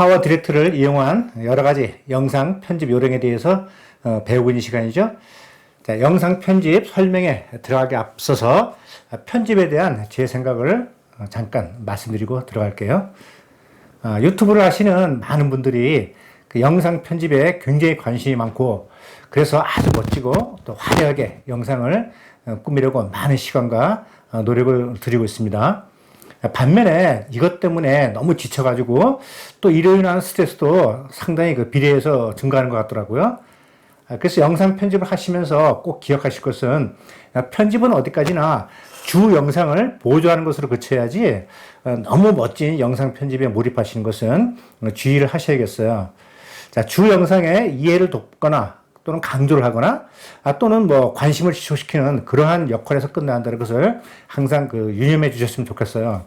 파워 디렉터를 이용한 여러 가지 영상 편집 요령에 대해서 배우고 있는 시간이죠. 자, 영상 편집 설명에 들어가기 앞서서 편집에 대한 제 생각을 잠깐 말씀드리고 들어갈게요. 유튜브를 하시는 많은 분들이 그 영상 편집에 굉장히 관심이 많고, 그래서 아주 멋지고 또 화려하게 영상을 꾸미려고 많은 시간과 노력을 들이고 있습니다. 반면에 이것 때문에 너무 지쳐가지고 또 이로 인한 스트레스도 상당히 그 비례해서 증가하는 것 같더라고요. 그래서 영상 편집을 하시면서 꼭 기억하실 것은, 편집은 어디까지나 주 영상을 보조하는 것으로 그쳐야지 너무 멋진 영상 편집에 몰입하시는 것은 주의를 하셔야겠어요. 자, 주 영상에 이해를 돕거나 또는 강조를 하거나 또는 뭐 관심을 지속시키는 그러한 역할에서 끝나야 한다는 것을 항상 유념해 주셨으면 좋겠어요.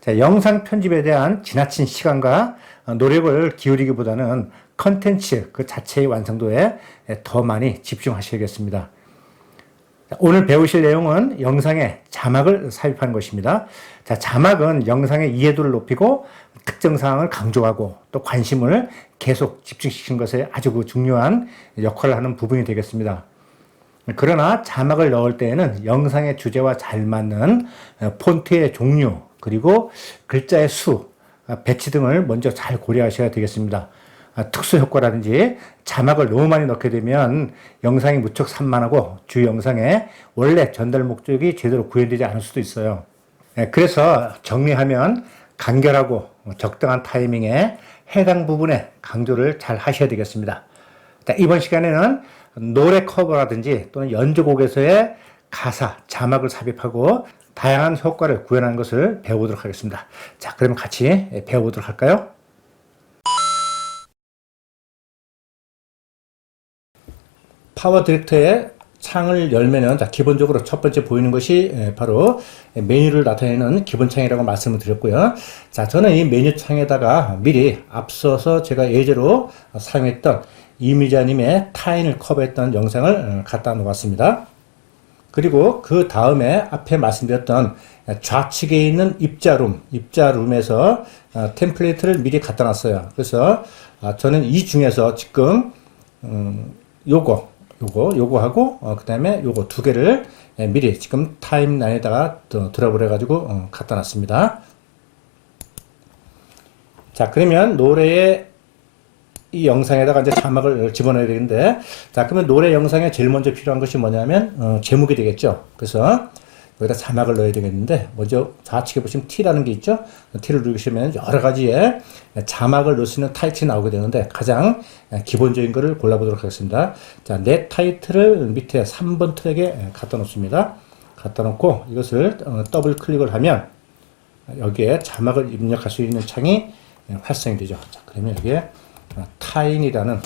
자, 영상 편집에 대한 지나친 시간과 노력을 기울이기보다는 컨텐츠 그 자체의 완성도에 더 많이 집중하셔야겠습니다. 오늘 배우실 내용은 영상에 자막을 삽입하는 것입니다. 자, 자막은 영상의 이해도를 높이고 특정 사항을 강조하고 또 관심을 계속 집중시키는 것에 아주 중요한 역할을 하는 부분이 되겠습니다. 그러나 자막을 넣을 때에는 영상의 주제와 잘 맞는 폰트의 종류, 그리고 글자의 수, 배치 등을 먼저 잘 고려하셔야 되겠습니다. 특수 효과라든지 자막을 너무 많이 넣게 되면 영상이 무척 산만하고 주 영상에 원래 전달 목적이 제대로 구현되지 않을 수도 있어요. 그래서 정리하면 간결하고 적당한 타이밍에 해당 부분에 강조를 잘 하셔야 되겠습니다. 자, 이번 시간에는 노래 커버라든지 또는 연주곡에서의 가사, 자막을 삽입하고 다양한 효과를 구현하는 것을 배워보도록 하겠습니다. 자, 그러면 같이 배워보도록 할까요? 파워 디렉터의 창을 열면은, 자, 기본적으로 첫 번째 보이는 것이 바로 메뉴를 나타내는 기본 창이라고 말씀을 드렸고요. 자, 저는 이 메뉴 창에다가 미리 앞서서 제가 예제로 사용했던 이미자님의 타인을 커버했던 영상을 갖다 놓았습니다. 그리고 그 다음에 앞에 말씀드렸던 좌측에 있는 입자룸에서 템플레이트를 미리 갖다 놨어요. 그래서 저는 이 중에서 지금 요거하고 그 다음에 요거 두 개를 미리 지금 타임라인에다가 드랍을 해가지고 갖다 놨습니다. 자, 그러면 노래의 이 영상에다가 이제 자막을 집어넣어야 되는데, 자, 그러면 노래 영상에 제일 먼저 필요한 것이 뭐냐면 제목이 되겠죠. 그래서 여기다 자막을 넣어야 되겠는데, 먼저 좌측에 보시면 T라는 게 있죠. T를 누르시면 여러 가지의 자막을 넣을 수 있는 타이틀이 나오게 되는데, 가장 기본적인 거를 골라보도록 하겠습니다. 자, 내 타이틀을 밑에 3번 트랙에 갖다 놓습니다. 갖다 놓고 이것을 더블 클릭을 하면 여기에 자막을 입력할 수 있는 창이 활성이 되죠. 자, 그러면 여기에 타인이라는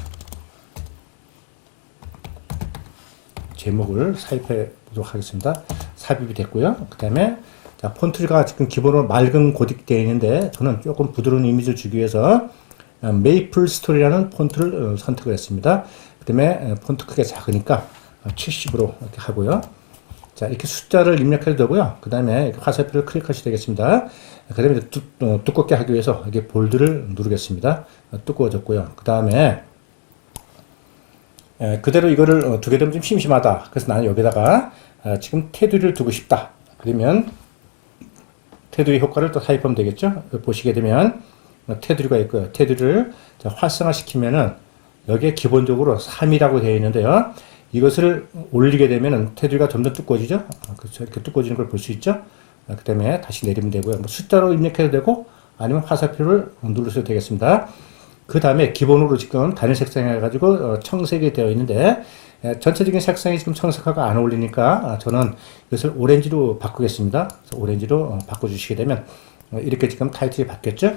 제목을 삽입해 보도록 하겠습니다. 삽입이 됐고요. 그 다음에 자, 폰트가 지금 기본으로 맑은 고딕 되어 있는데, 저는 조금 부드러운 이미지를 주기 위해서 메이플 스토리라는 폰트를 선택을 했습니다. 그 다음에 폰트 크기가 작으니까 70으로 이렇게 하고요. 자, 이렇게 숫자를 입력해도 되고요. 그 다음에 화살표를 클릭하셔도 되겠습니다. 그 다음에 두껍게 하기 위해서 이게 볼드를 누르겠습니다. 두꺼워졌고요. 그 다음에 그대로 이거를 두게 되면 좀 심심하다. 그래서 나는 여기다가 지금 테두리를 두고 싶다. 그러면 테두리 효과를 또 삽입하면 되겠죠. 보시게 되면 테두리가 있고요. 테두리를 활성화시키면은 여기에 기본적으로 3이라고 되어 있는데요. 이것을 올리게 되면은 테두리가 점점 두꺼워지죠. 그렇죠. 이렇게 두꺼워지는 걸 볼 수 있죠. 그 다음에 다시 내리면 되고요. 뭐 숫자로 입력해도 되고 아니면 화살표를 누르셔도 되겠습니다. 그 다음에 기본으로 지금 단일 색상 해가지고 청색이 되어 있는데, 전체적인 색상이 지금 청색하고 안 어울리니까 저는 이것을 오렌지로 바꾸겠습니다. 그래서 오렌지로 바꿔주시게 되면 이렇게 지금 타이틀이 바뀌었죠.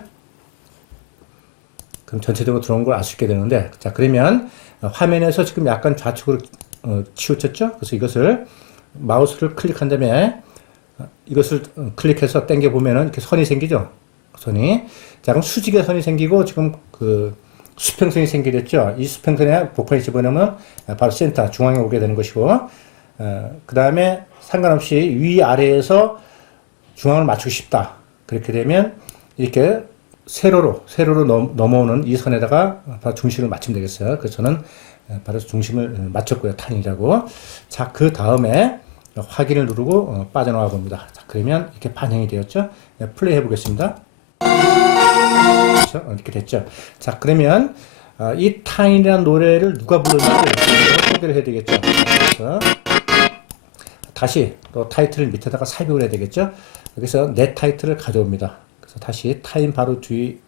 그럼 전체적으로 들어온 걸 알 수 있게 되는데, 자, 그러면 화면에서 지금 약간 좌측으로 치우쳤죠. 그래서 이것을 마우스를 클릭한 다음에 이것을 클릭해서 당겨 보면은 이렇게 선이 생기죠. 선이. 자, 그럼 수직의 선이 생기고 지금 수평선이 생기게 됐죠. 이 수평선에 복판에 집어넣으면 바로 센터 중앙에 오게 되는 것이고, 그 다음에 상관없이 위아래에서 중앙을 맞추고 싶다. 그렇게 되면 이렇게 세로로 넘어오는 이 선에다가 바로 중심을 맞추면 되겠어요. 그래서 저는 바로 중심을 맞췄고요. 탄이라고. 자, 그 다음에 확인을 누르고 빠져나와 봅니다. 자, 그러면 이렇게 반영이 되었죠. 플레이 해보겠습니다. 그렇죠? 이렇게 됐죠. 자, 그러면 이 타인이라는 노래를 누가 불렀는지 소개를 해야 되겠죠. 그래서 다시 또 타이틀을 밑에다가 삽입을 해야 되겠죠. 여기서 내 타이틀을 가져옵니다. 그래서 다시 타임 바로 뒤에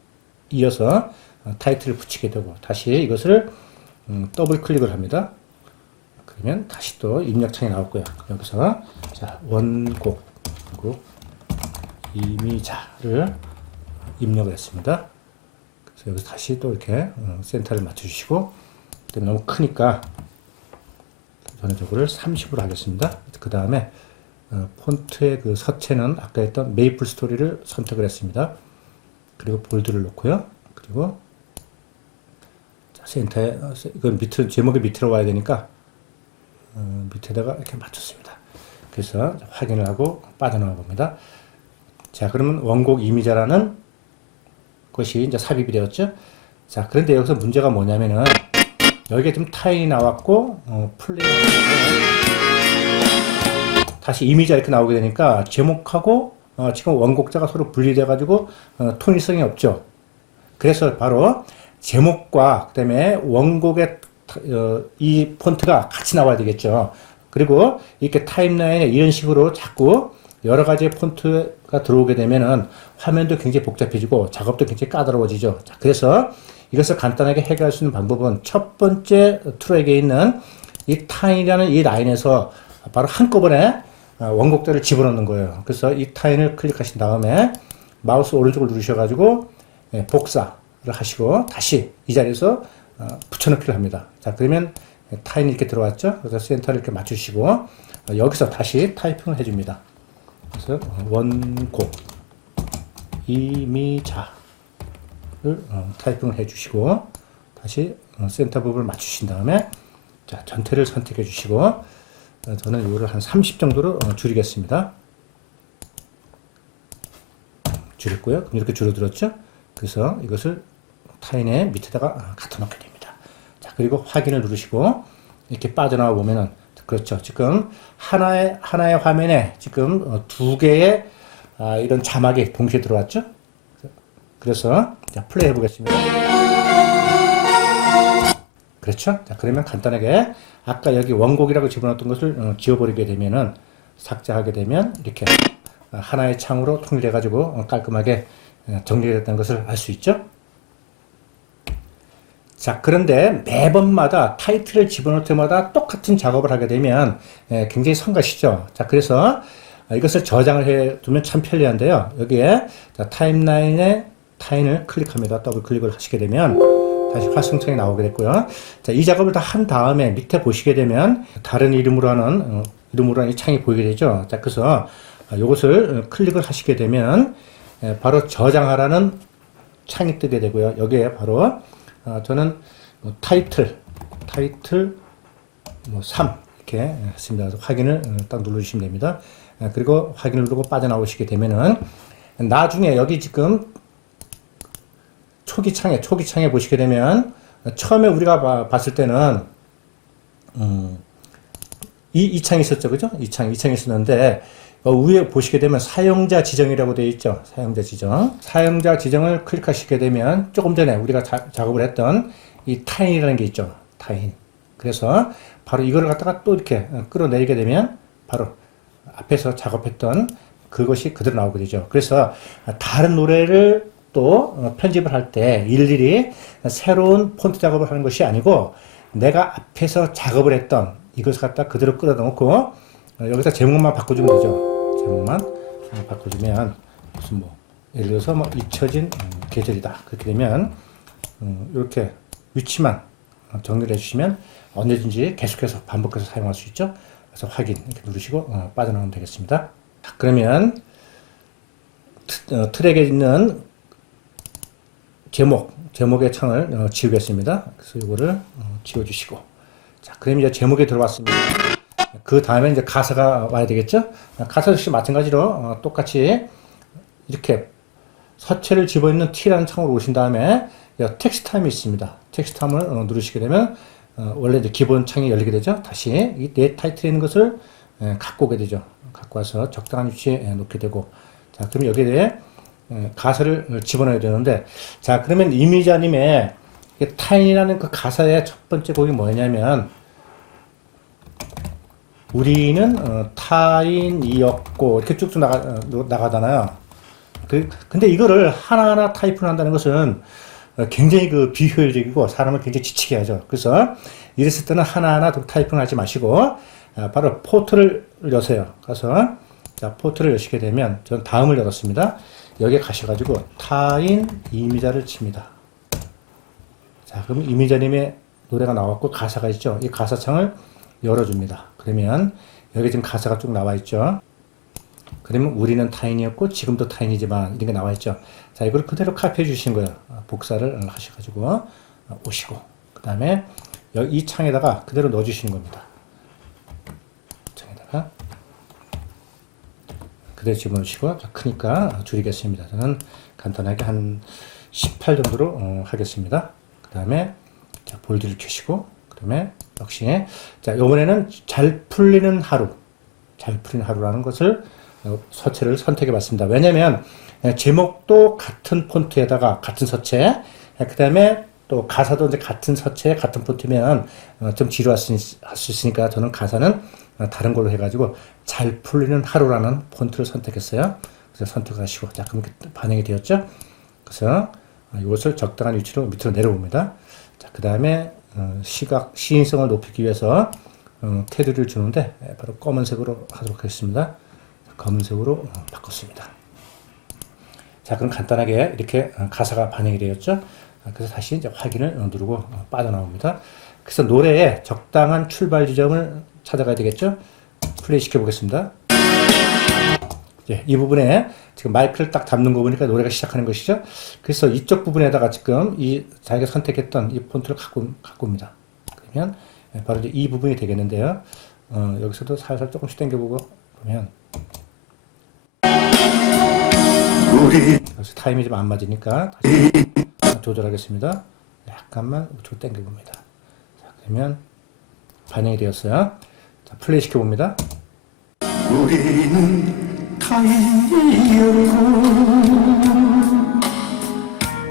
이어서 타이틀을 붙이게 되고 다시 이것을 더블 클릭을 합니다. 그러면 다시 또 입력창이 나왔고요. 여기서 자, 원곡 이미자를 입력을 했습니다. 그래서 여기서 다시 또 이렇게 센터를 맞춰주시고 너무 크니까 저는 저거를 30으로 하겠습니다. 그 다음에 폰트의 그 서체는 아까 했던 메이플 스토리를 선택을 했습니다. 그리고 볼드를 놓고요. 그리고 자, 센터에 이건 밑으로 제목의 밑으로 와야 되니까 밑에다가 이렇게 맞췄습니다. 그래서 확인을 하고 빠져나와 봅니다. 자, 그러면 원곡 이미자라는 것이 이제 삽입이 되었죠. 자, 그런데 여기서 문제가 뭐냐면은 여기에 좀 타인이 나왔고 플레이 다시 이미지가 이렇게 나오게 되니까 제목하고 지금 원곡자가 서로 분리돼 가지고 통일성이 없죠. 그래서 바로 제목과 그다음에 원곡의 이 폰트가 같이 나와야 되겠죠. 그리고 이렇게 타임라인에 이런 식으로 자꾸 여러 가지의 폰트가 들어오게 되면은 화면도 굉장히 복잡해지고 작업도 굉장히 까다로워지죠. 자, 그래서 이것을 간단하게 해결할 수 있는 방법은 첫 번째 트랙에 있는 이 타인이라는 이 라인에서 바로 한꺼번에 원곡자를 집어넣는 거예요. 그래서 이 타인을 클릭하신 다음에 마우스 오른쪽을 누르셔가지고 복사를 하시고 다시 이 자리에서 붙여넣기를 합니다. 자, 그러면 타인이 이렇게 들어왔죠. 그래서 센터를 이렇게 맞추시고 여기서 다시 타이핑을 해줍니다. 그래서 원곡 이미자를 타이핑을 해주시고 다시 센터 부분을 맞추신 다음에 자, 전체를 선택해 주시고 저는 이거를 한 30 정도로 줄이겠습니다. 줄였고요. 그럼 이렇게 줄어들었죠. 그래서 이것을 타인의 밑에다가 갖다 놓게 됩니다. 자, 그리고 확인을 누르시고 이렇게 빠져나와 보면은 그렇죠. 지금 하나의 화면에 지금 두 개의 이런 자막이 동시에 들어왔죠. 그래서 자, 플레이 해보겠습니다. 그렇죠. 자, 그러면 간단하게 아까 여기 원곡이라고 집어넣었던 것을 지워버리게 되면은 삭제하게 되면 이렇게 하나의 창으로 통일해 가지고 깔끔하게 정리가 됐다는 것을 알 수 있죠. 자, 그런데 매번마다 타이틀을 집어넣을 때마다 똑같은 작업을 하게 되면 굉장히 성가시죠. 자, 그래서 이것을 저장을 해 두면 참 편리한데요. 여기에 자, 타임라인에 타인을 클릭합니다. 더블 클릭을 하시게 되면 다시 활성창이 나오게 됐고요. 자, 이 작업을 다 한 다음에 밑에 보시게 되면 다른 이름으로 하는 이 창이 보이게 되죠. 자, 그래서 이것을 클릭을 하시게 되면 바로 저장하라는 창이 뜨게 되고요. 여기에 바로 저는 타이틀 3 이렇게 했습니다. 그래서 확인을 딱 눌러주시면 됩니다. 그리고 확인을 누르고 빠져나오시게 되면은 나중에 여기 지금 초기창에 보시게 되면 처음에 우리가 봤을 때는 이 창이 있었죠, 그죠? 이 창이 있었는데 위에 보시게 되면 사용자 지정이라고 되어 있죠. 사용자 지정을 클릭하시게 되면 조금 전에 우리가 작업을 했던 이 타인이라는 게 있죠. 타인. 그래서 바로 이거를 갖다가 또 이렇게 끌어내리게 되면 바로 앞에서 작업했던 그것이 그대로 나오게 되죠. 그래서 다른 노래를 또 편집을 할 때 일일이 새로운 폰트 작업을 하는 것이 아니고 내가 앞에서 작업을 했던 이것을 갖다 그대로 끌어다 놓고 여기서 제목만 바꿔주면 되죠. 제목만 바꿔주면 무슨 예를 들어서 잊혀진 계절이다. 그렇게 되면 이렇게 위치만 정리를 해주시면 언제든지 계속해서 반복해서 사용할 수 있죠. 그래서 확인 이렇게 누르시고 빠져나오면 되겠습니다. 그러면 트랙에 있는 제목의 창을 지우겠습니다. 그래서 이거를 지워주시고 자, 그럼 이제 제목에 들어왔습니다. 그 다음에 이제 가사가 와야 되겠죠? 가사 역시 마찬가지로 똑같이 이렇게 서체를 집어넣는 T라는 창으로 오신 다음에 텍스트 타임이 있습니다. 텍스트 타임을 누르시게 되면 원래 이제 기본 창이 열리게 되죠. 다시 이 내 타이틀에 있는 것을 갖고 오게 되죠. 갖고 와서 적당한 위치에 놓게 되고, 자, 그럼 여기에 대해 가사를 집어넣어야 되는데, 자, 그러면 이미자님의 타인이라는 그 가사의 첫 번째 곡이 뭐냐면, 우리는 타인이었고, 이렇게 쭉쭉 나가잖아요. 근데 이거를 하나하나 타이프를 한다는 것은 굉장히 그 비효율적이고 사람을 굉장히 지치게 하죠. 그래서 이랬을 때는 하나하나 타이핑을 하지 마시고, 바로 포트를 여세요. 가서, 자, 포트를 여시게 되면, 전 다음을 열었습니다. 여기에 가셔가지고, 타인 이미자를 칩니다. 자, 그럼 이미자님의 노래가 나왔고, 가사가 있죠. 이 가사창을 열어줍니다. 그러면, 여기 지금 가사가 쭉 나와 있죠. 그러면 우리는 타인이었고, 지금도 타인이지만, 이런 게 나와 있죠. 자, 이걸 그대로 카피해 주신 거예요. 복사를 하셔가지고, 오시고, 그 다음에, 이 창에다가 그대로 넣어주시는 겁니다. 창에다가 그대로 집어넣으시고, 크니까 줄이겠습니다. 저는 간단하게 한 18 정도로 하겠습니다. 그 다음에 볼드를 켜시고, 그 다음에 역시 자, 이번에는 잘 풀리는 하루라는 것을 서체를 선택해 봤습니다. 왜냐면 제목도 같은 폰트에다가 같은 서체, 그 다음에 또 가사도 이제 같은 서체, 같은 폰트면 좀 지루할 수 있으니까 저는 가사는 다른 걸로 해가지고 잘 풀리는 하루라는 폰트를 선택했어요. 그래서 선택하시고, 자, 그럼 반영이 되었죠? 그래서 이것을 적당한 위치로 밑으로 내려봅니다. 자, 그 다음에 시인성을 높이기 위해서 테두리를 주는데 바로 검은색으로 하도록 하겠습니다. 검은색으로 바꿨습니다. 자, 그럼 간단하게 이렇게 가사가 반영이 되었죠? 그래서 다시 이제 확인을 누르고 빠져나옵니다. 그래서 노래의 적당한 출발 지점을 찾아가야 되겠죠? 플레이 시켜 보겠습니다. 예, 이 부분에 지금 마이크를 딱 잡는 거 보니까 노래가 시작하는 것이죠. 그래서 이쪽 부분에다가 지금 자기가 선택했던 이 폰트를 갖고 옵니다. 그러면 바로 이제 이 부분이 되겠는데요. 여기서도 살살 조금씩 당겨보고 보면 여기서 타임이 좀 안 맞으니까 다시 조절하겠습니다. 약간만 우측으로 당겨봅니다. 자, 그러면 반영이 되었어요. 자, 플레이 시켜봅니다. 우리는 타인이었고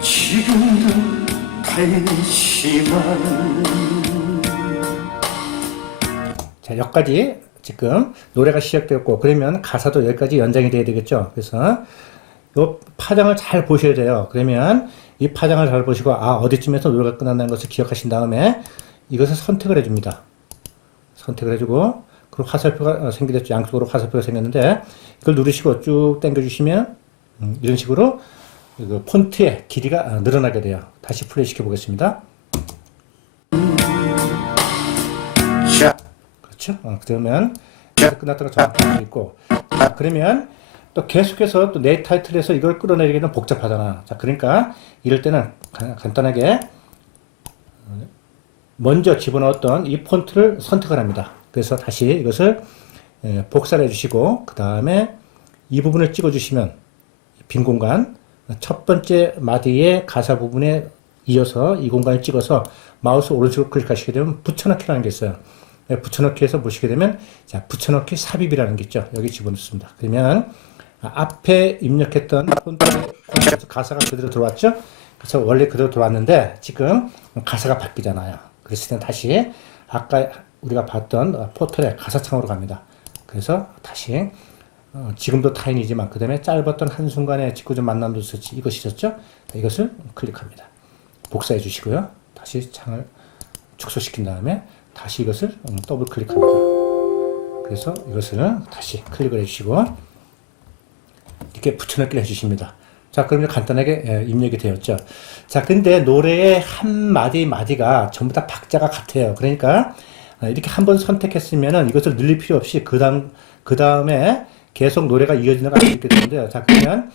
지금도 타인이지만, 자, 여기까지 지금 노래가 시작되었고, 그러면 가사도 여기까지 연장이 돼야 되겠죠. 그래서 이 파장을 잘 보셔야 돼요. 그러면 이 파장을 잘 보시고, 어디쯤에서 노래가 끝난다는 것을 기억하신 다음에 이것을 선택을 해줍니다. 선택을 해주고, 그리고 화살표가 생기겠죠. 양쪽으로 화살표가 생겼는데, 이걸 누르시고 쭉 당겨주시면, 이런 식으로 그 폰트의 길이가 늘어나게 돼요. 다시 플레이 시켜보겠습니다. 그렇죠? 그러면 끝났다가 정확히 있고, 그러면 또 계속해서 또 내 타이틀에서 이걸 끌어내기는 복잡하잖아. 자, 그러니까 이럴 때는 간단하게 먼저 집어넣었던 이 폰트를 선택을 합니다. 그래서 다시 이것을 복사를 해주시고, 그 다음에 이 부분을 찍어주시면 빈 공간, 첫 번째 마디의 가사 부분에 이어서 이 공간을 찍어서 마우스 오른쪽으로 클릭하시게 되면 붙여넣기라는 게 있어요. 붙여넣기에서 보시게 되면, 자, 붙여넣기 삽입이라는 게 있죠. 여기 집어넣습니다. 그러면 앞에 입력했던 폰트 가사가 그대로 들어왔죠. 그래서 원래 그대로 들어왔는데 지금 가사가 바뀌잖아요. 그랬을 때 다시 아까 우리가 봤던 포털의 가사창으로 갑니다. 그래서 다시 지금도 타인이지만 그 다음에 짧았던 한순간의 직구적 만남도 있었지, 이것이 있었죠. 이것을 클릭합니다. 복사해 주시고요. 다시 창을 축소시킨 다음에 다시 이것을 더블 클릭합니다. 그래서 이것을 다시 클릭을 해주시고 이렇게 붙여넣기를 해주십니다. 자, 그러면 간단하게 입력이 되었죠. 자, 근데 노래의 한 마디 마디가 전부 다 박자가 같아요. 그러니까 이렇게 한번 선택했으면은 이것을 늘릴 필요 없이 그 다음에 계속 노래가 이어지는 걸 알 수 있게 되는데요. 자, 그러면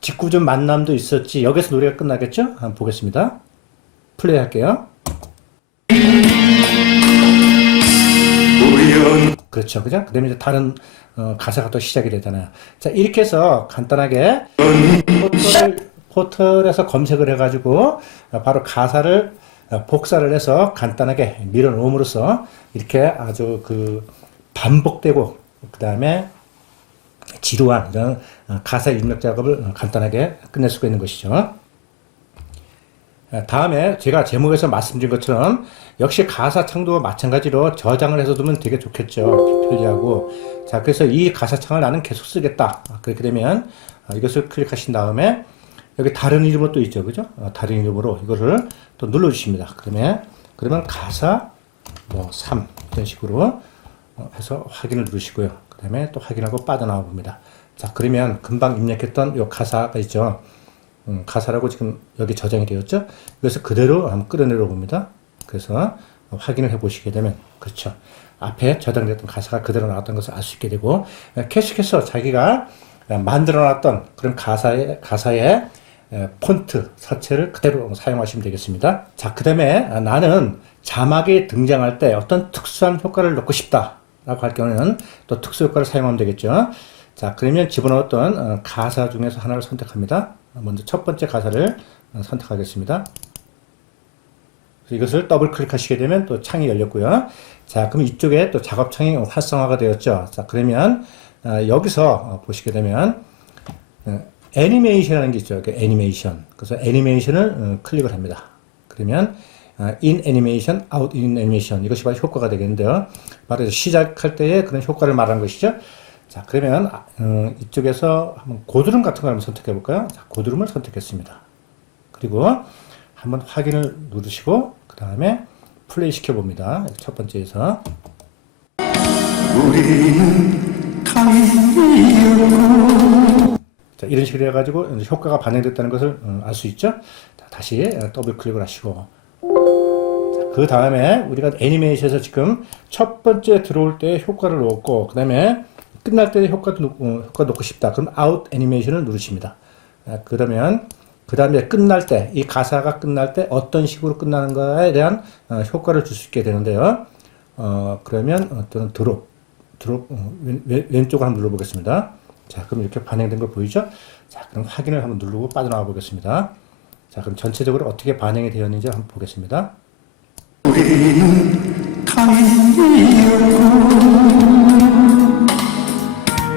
직구준 만남도 있었지. 여기서 노래가 끝나겠죠? 한번 보겠습니다. 플레이 할게요. 그렇죠. 그죠? 그 다음에 이제 다른 가사가 또 시작이 되잖아요. 자, 이렇게 해서 간단하게 포털에서 검색을 해가지고 바로 가사를 복사를 해서 간단하게 밀어 놓음으로써 이렇게 아주 그 반복되고 그 다음에 지루한 이런 가사 입력 작업을 간단하게 끝낼 수가 있는 것이죠. 다음에 제가 제목에서 말씀드린 것처럼 역시 가사창도 마찬가지로 저장을 해서 두면 되게 좋겠죠. 편리하고. 자, 그래서 이 가사창을 나는 계속 쓰겠다. 그렇게 되면 이것을 클릭하신 다음에 여기 다른 이름으로 또 있죠. 그죠? 다른 이름으로 이거를 또 눌러주십니다. 그러면 가사 3 이런 식으로 해서 확인을 누르시고요. 그 다음에 또 확인하고 빠져나와 봅니다. 자, 그러면 금방 입력했던 요 가사가 있죠. 가사라고 지금 여기 저장이 되었죠. 그래서 그대로 한번 끌어내려 봅니다. 그래서 확인을 해 보시게 되면 그렇죠. 앞에 저장됐던 가사가 그대로 나왔던 것을 알 수 있게 되고 계속해서 자기가 만들어 놨던 그런 가사의 폰트 서체를 그대로 사용하시면 되겠습니다. 자, 그 다음에 나는 자막에 등장할 때 어떤 특수한 효과를 넣고 싶다 라고 할 경우에는 또 특수 효과를 사용하면 되겠죠. 자, 그러면 집어넣었던 가사 중에서 하나를 선택합니다. 먼저 첫 번째 가사를 선택하겠습니다. 이것을 더블 클릭하시게 되면 또 창이 열렸고요. 자, 그럼 이쪽에 또 작업창이 활성화가 되었죠. 자, 그러면 여기서 보시게 되면 애니메이션이라는 게 있죠. 애니메이션. 그래서 애니메이션을 클릭을 합니다. 그러면 in animation, out in animation 이것이 바로 효과가 되겠는데요. 바로 시작할 때의 그런 효과를 말하는 것이죠. 자, 그러면 이쪽에서 한번 고드름 같은 걸 한번 선택해 볼까요? 자, 고드름을 선택했습니다. 그리고 한번 확인을 누르시고 그 다음에 플레이 시켜 봅니다. 첫 번째에서 자, 이런 식으로 해가지고 효과가 반영됐다는 것을 알 수 있죠. 자, 다시 더블 클릭을 하시고 그 다음에 우리가 애니메이션에서 지금 첫 번째 들어올 때 효과를 넣었고 그 다음에 끝날 때 효과 넣고 싶다. 그럼 out 애니메이션을 누르십니다. 그러면 그 다음에 끝날 때, 이 가사가 끝날 때 어떤 식으로 끝나는가에 대한 효과를 줄 수 있게 되는데요. 그러면 저는 드롭, 왼쪽을 한번 눌러보겠습니다. 자, 그럼 이렇게 반영된 거 보이죠? 자, 그럼 확인을 한번 누르고 빠져나와 보겠습니다. 자, 그럼 전체적으로 어떻게 반영이 되었는지 한번 보겠습니다. 우리는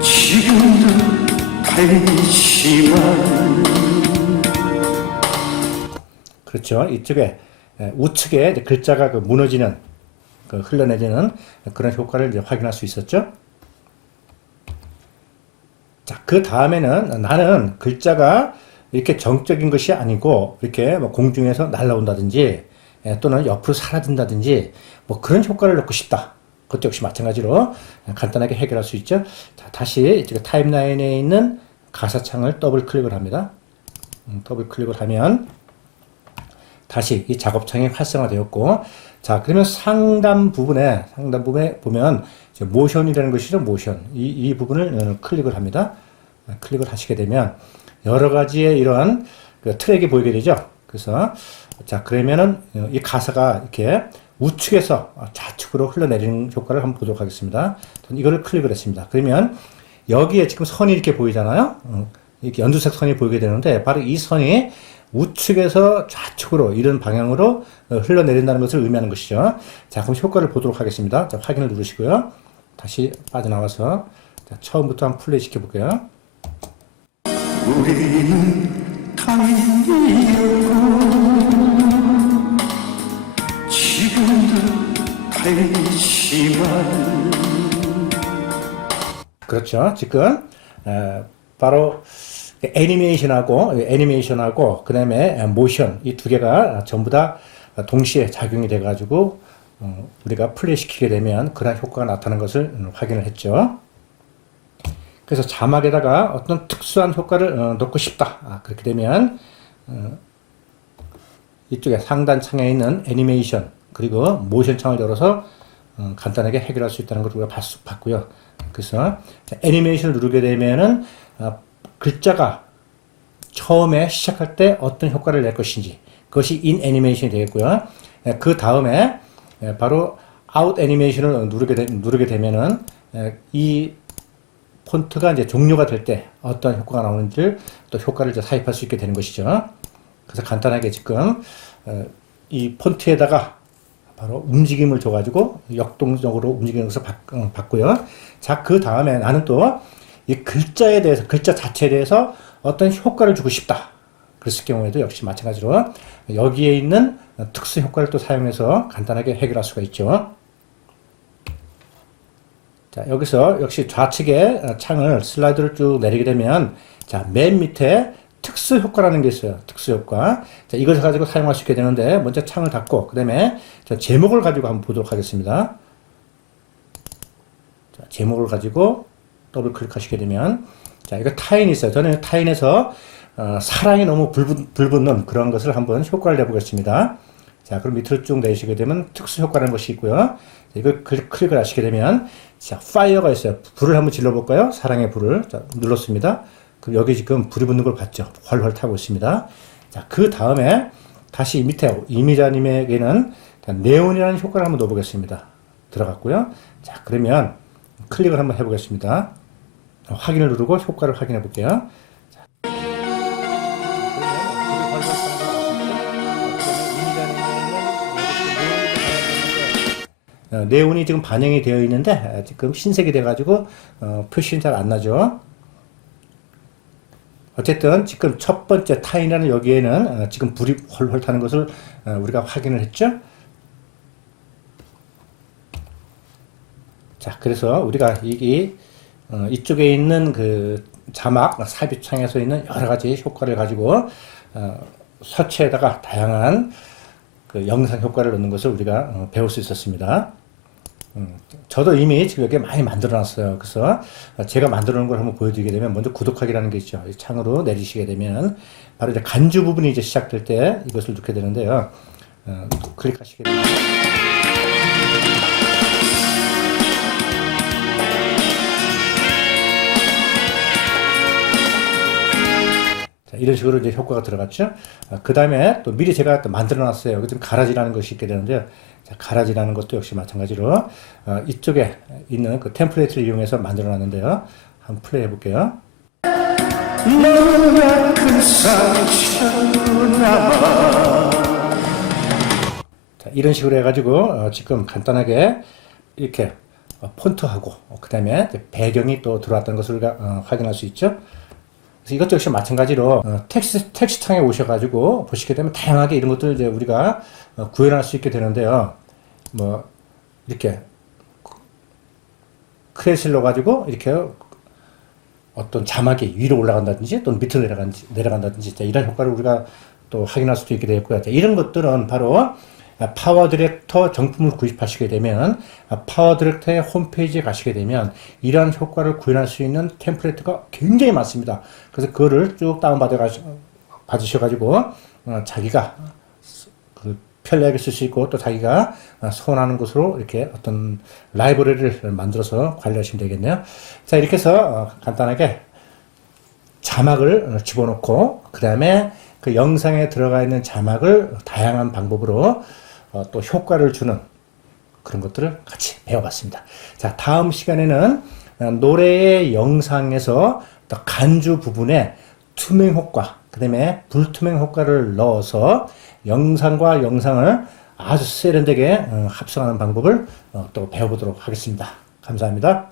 지금도 달지만 그렇죠. 이쪽에 우측에 글자가 무너지는 흘러내리는 그런 효과를 이제 확인할 수 있었죠. 자, 그 다음에는 나는 글자가 이렇게 정적인 것이 아니고 이렇게 뭐 공중에서 날아온다든지 또는 옆으로 사라진다든지 뭐 그런 효과를 넣고 싶다. 그것도 역시 마찬가지로 간단하게 해결할 수 있죠. 자, 다시 이쪽에 타임라인에 있는 가사창을 더블 클릭을 합니다. 더블 클릭을 하면 다시 이 작업창이 활성화되었고, 자, 그러면 상단 부분에 보면 모션이라는 것이죠. 모션. 이 부분을 클릭을 합니다. 클릭을 하시게 되면 여러 가지의 이런 트랙이 보이게 되죠. 그래서 자, 그러면은 이 가사가 이렇게 우측에서 좌측으로 흘러내리는 효과를 한번 보도록 하겠습니다. 저는 이거를 클릭을 했습니다. 그러면 여기에 지금 선이 이렇게 보이잖아요. 이렇게 연두색 선이 보이게 되는데 바로 이 선이 우측에서 좌측으로 이런 방향으로 흘러내린다는 것을 의미하는 것이죠. 자, 그럼 효과를 보도록 하겠습니다. 자, 확인을 누르시고요. 다시 빠져나와서 자, 처음부터 한번 플레이 시켜볼게요. 우리는 지금도 달지만 그렇죠. 지금 바로 애니메이션하고 그 다음에 모션 이 두 개가 전부 다 동시에 작용이 돼 가지고 우리가 플레이 시키게 되면 그런 효과가 나타나는 것을 확인을 했죠. 그래서 자막에다가 어떤 특수한 효과를 넣고 싶다. 그렇게 되면 이쪽에 상단 창에 있는 애니메이션 그리고 모션 창을 열어서 간단하게 해결할 수 있다는 걸 우리가 봤고요. 그래서 애니메이션을 누르게 되면은 글자가 처음에 시작할 때 어떤 효과를 낼 것인지 그것이 in 애니메이션이 되겠고요. 그 다음에 바로 out 애니메이션을 누르게 되면은 이 폰트가 이제 종료가 될 때 어떤 효과가 나오는지 또 효과를 이제 삽입할 수 있게 되는 것이죠. 그래서 간단하게 지금 이 폰트에다가 바로 움직임을 줘가지고 역동적으로 움직이는 것을 봤고요. 자, 그 다음에 나는 또 이 글자에 대해서, 글자 자체에 대해서 어떤 효과를 주고 싶다. 그랬을 경우에도 역시 마찬가지로 여기에 있는 특수 효과를 또 사용해서 간단하게 해결할 수가 있죠. 자, 여기서 역시 좌측에 창을 슬라이드를 쭉 내리게 되면 자, 맨 밑에 특수 효과라는 게 있어요. 특수 효과. 자, 이것을 가지고 사용할 수 있게 되는데 먼저 창을 닫고 그다음에 제목을 가지고 한번 보도록 하겠습니다. 자, 제목을 가지고 더블 클릭하시게 되면 자, 이거 타인이 있어요. 저는 타인에서 사랑이 너무 불붙는 그런 것을 한번 효과를 내보겠습니다. 자, 그럼 밑으로 쭉 내시게 되면 특수 효과라는 것이 있고요. 이걸 클릭을 하시게 되면 자, 파이어가 있어요. 불을 한번 질러볼까요? 사랑의 불을. 자, 눌렀습니다. 그럼 여기 지금 불이 붙는 걸 봤죠? 활활 타고 있습니다. 자, 그 다음에 다시 밑에 이미자님에게는 네온이라는 효과를 한번 넣어보겠습니다. 들어갔고요. 자, 그러면 클릭을 한번 해보겠습니다. 확인을 누르고 효과를 확인해 볼게요. 자, 네온이 지금 반영이 되어 있는데 지금 흰색이 돼가지고 표시는 잘 안 나죠. 어쨌든 지금 첫 번째 타인이라는 여기에는 지금 불이 헐헐 타는 것을 우리가 확인을 했죠. 자, 그래서 우리가 이쪽에 있는 그 자막 삽입창에서 있는 여러 가지 효과를 가지고 서체에다가 다양한 그 영상 효과를 넣는 것을 우리가 배울 수 있었습니다. 저도 이미 지금 여기 많이 만들어 놨어요. 그래서 제가 만들어 놓은 걸 한번 보여드리게 되면 먼저 구독하기라는 게 있죠. 이 창으로 내리시게 되면 바로 이제 간주 부분이 이제 시작될 때 이것을 넣게 되는데요. 클릭하시게 되면 자, 이런 식으로 이제 효과가 들어갔죠. 그 다음에 또 미리 제가 또 만들어 놨어요. 여기 좀 가라지라는 것이 있게 되는데요. 자, 가라지라는 것도 역시 마찬가지로 이쪽에 있는 그 템플레이트를 이용해서 만들어 놨는데요. 한번 플레이 해 볼게요. 자, 이런 식으로 해가지고 지금 간단하게 이렇게 폰트하고 그 다음에 배경이 또 들어왔다는 것을 우리가 확인할 수 있죠. 그래서 이것도 역시 마찬가지로 텍스트 창에 오셔가지고 보시게 되면 다양하게 이런 것들 이제 우리가 구현할 수 있게 되는데요. 뭐 이렇게 크레슬로 가지고 이렇게 어떤 자막이 위로 올라간다든지 또는 밑으로 내려간다든지 이런 효과를 우리가 또 확인할 수도 있게 되었고요. 이런 것들은 바로 파워 디렉터 정품을 구입하시게 되면 파워 디렉터의 홈페이지에 가시게 되면 이러한 효과를 구현할 수 있는 템플레이트가 굉장히 많습니다. 그래서 그거를 쭉 다운받아 받으셔가지고 자기가 편리하게 쓸 수 있고 또 자기가 소원하는 곳으로 이렇게 어떤 라이브러리를 만들어서 관리하시면 되겠네요. 자, 이렇게 해서 간단하게 자막을 집어넣고 그 다음에 그 영상에 들어가 있는 자막을 다양한 방법으로 또 효과를 주는 그런 것들을 같이 배워봤습니다. 자, 다음 시간에는 노래의 영상에서 또 간주 부분에 투명 효과, 그 다음에 불투명 효과를 넣어서 영상과 영상을 아주 세련되게 합성하는 방법을 또 배워보도록 하겠습니다. 감사합니다.